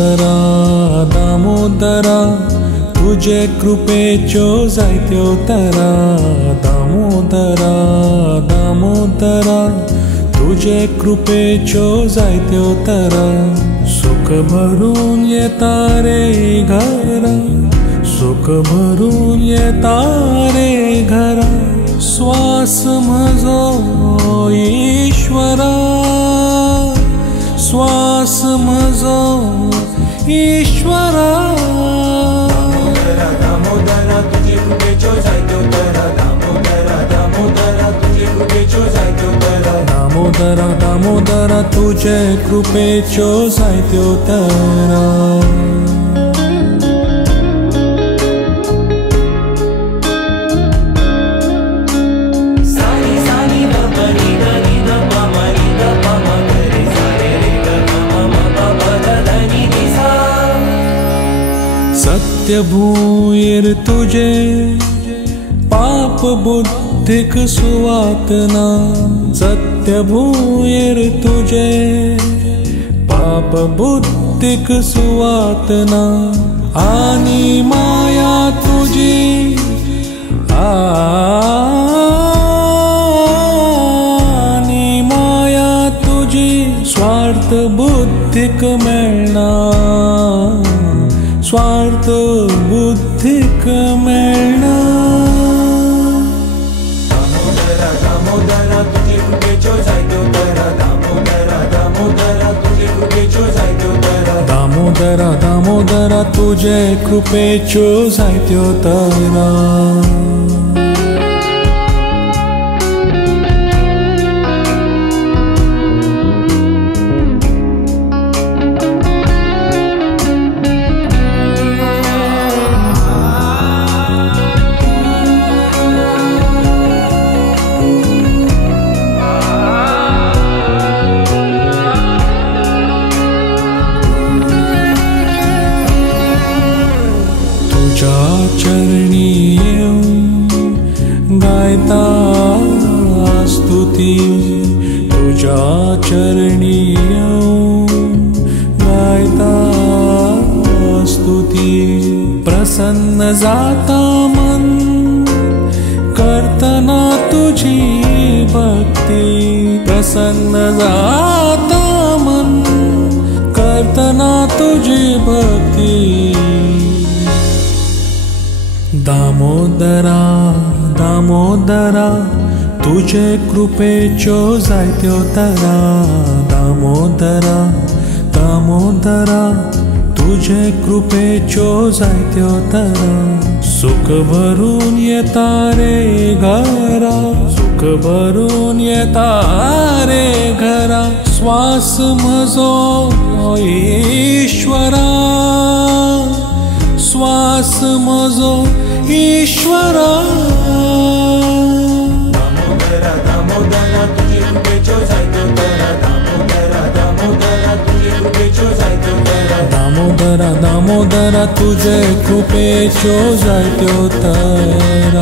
दामोदरा दामोदरा तुझे कृपेच्यो जायत्यो तरा दामोदरा दामोदरा तुझे कृपेच्यो जायत्यो तरा सुख भरून येता रे घरा सुख भरून येता रे घरा श्वास म्हजो ईश्वरा श्वास म्हजो ईश्वरा दामोदरा तुझे कृपेच्यो जायत्यो तरा दामोदरा दामोदरा तुझे कृपेच्यो जायत्यो तरा दामोदरा दामोदरा तुझे कृपेच्यो जायत्यो तरा सत्य भूयेर तुझे पाप बुद्धिक सुवातना सत्य भूयेर तुझे पाप बुद्धिक सुवातना आनी माया तुझी आनी माया तुझी स्वार्थ बुद्धिक मेळना स्वार्थ बुद्धिक मेळना दामोदरा दामोदरा तुझे कृपेच्यो जायत्यो तरा दामोदरा दामोदरा तुझे कृपेच्यो जायत्यो तरा दामोदरा दामोदरा तुझे कृपेच्यो जायत्यो तरा चरणी गायता स्तुती तुझ्या चरणी गायता स्तुती प्रसन्न जाता मन करतना तुझी भक्ती प्रसन्न जाता मन करतना तुझी भक्ती दामोदरा दामोदरा तुझे कृपेच्यो जायत्यो तरा दामोदरा दामोदरा तुझे कृपेच्यो जायत्यो तरा सुख भरून येता रे घरा सुख भरून येता रे घरा श्वास म्हजो ईश्वरा श्वास म्हजो ईश्वरा दामोदरा दामोदरा तुझे कृपेच्यो जायत्यो तरा दामोदरा दामोदरा तुझे कृपेच्यो जायत्यो तरा दामोदरा दामोदरा तुझे कृपेच्यो जायत्यो तरा